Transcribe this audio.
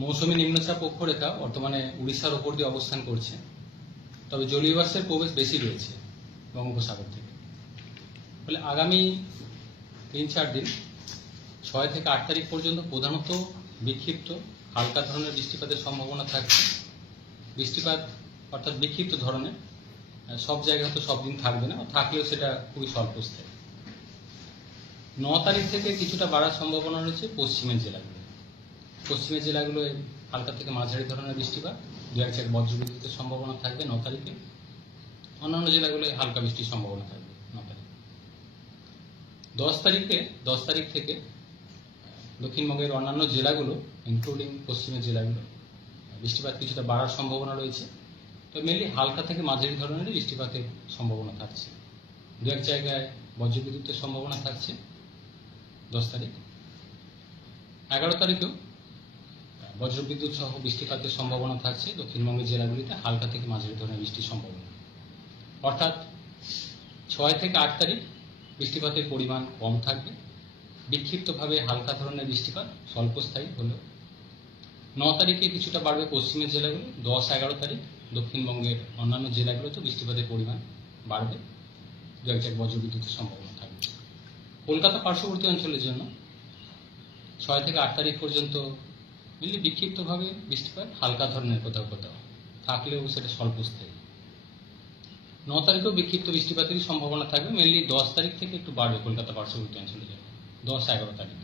মৌসুমী নিম্নচাপ অক্ষরেখা বর্তমানে উড়িষ্যার ওপর দিয়ে অবস্থান করছে। তবে জলীয় বাষ্পের প্রবেশ বেশি রয়েছে বঙ্গোপসাগর থেকে। ফলে আগামী তিন চার দিন, ছয় থেকে আট তারিখ পর্যন্ত প্রধানত বিক্ষিপ্ত হালকা ধরনের বৃষ্টিপাতের সম্ভাবনা থাকছে বৃষ্টিপাত অর্থাৎ বিক্ষিপ্ত ধরনের সব জায়গায় হয়তো সব দিন থাকবে না থাকলেও সেটা খুবই স্বল্পস্থায়ী ন তারিখ থেকে কিছুটা বাড়ার সম্ভাবনা রয়েছে পশ্চিমের জেলাগুলো পশ্চিমের জেলাগুলোয় হালকা থেকে মাঝারি ধরনের বৃষ্টিপাত। দু এক জায়গায় বজ্রবিদ্যুতের সম্ভাবনা থাকবে ন তারিখে অন্যান্য জেলাগুলোয় হালকা বৃষ্টির সম্ভাবনা থাকবে ন তারিখে দশ তারিখে, দশ তারিখ থেকে দক্ষিণবঙ্গের অন্যান্য জেলাগুলো ইনক্লুডিং পশ্চিমের জেলাগুলো বৃষ্টিপাত কিছুটা বাড়ার সম্ভাবনা রয়েছে। তো মেনলি হালকা থেকে মাঝারি ধরনের বৃষ্টিপাতের সম্ভাবনা থাকছে। দু এক জায়গায় বজ্রবিদ্যুতের সম্ভাবনা থাকছে দশ তারিখ। এগারো তারিখেও বজ্রবিদ্যুৎ সহ বৃষ্টিপাতের সম্ভাবনা থাকছে দক্ষিণবঙ্গের জেলাগুলিতে হালকা থেকে মাঝারি ধরনের বৃষ্টির সম্ভাবনা। অর্থাৎ ছয় থেকে আট তারিখ বৃষ্টিপাতের পরিমাণ কম থাকবে। বিক্ষিপ্তভাবে হালকা ধরনের বৃষ্টিপাত স্বল্পস্থায়ী হলেও। ন তারিখে কিছুটা বাড়বে পশ্চিমের জেলাগুলো, দশ এগারো তারিখ দক্ষিণবঙ্গের অন্যান্য জেলাগুলোতে বৃষ্টিপাতের পরিমাণ বাড়বে। দু এক জায়গায় বজ্রবিদ্যুতের সম্ভাবনা থাকবে। কলকাতা পার্শ্ববর্তী অঞ্চলের জন্য ছয় থেকে আট তারিখ পর্যন্ত মেনলি বিক্ষিপ্তভাবে বৃষ্টিপাত হালকা ধরনের কোথাও কোথাও। থাকলেও সেটা স্বল্পস্থায়ী ন তারিখেও বিক্ষিপ্ত বৃষ্টিপাতেরই সম্ভাবনা থাকবে। মেনলি দশ তারিখ থেকে একটু বাড়বে কলকাতা পার্শ্ববর্তী অঞ্চলে। যাবে দশ এগারো তারিখ।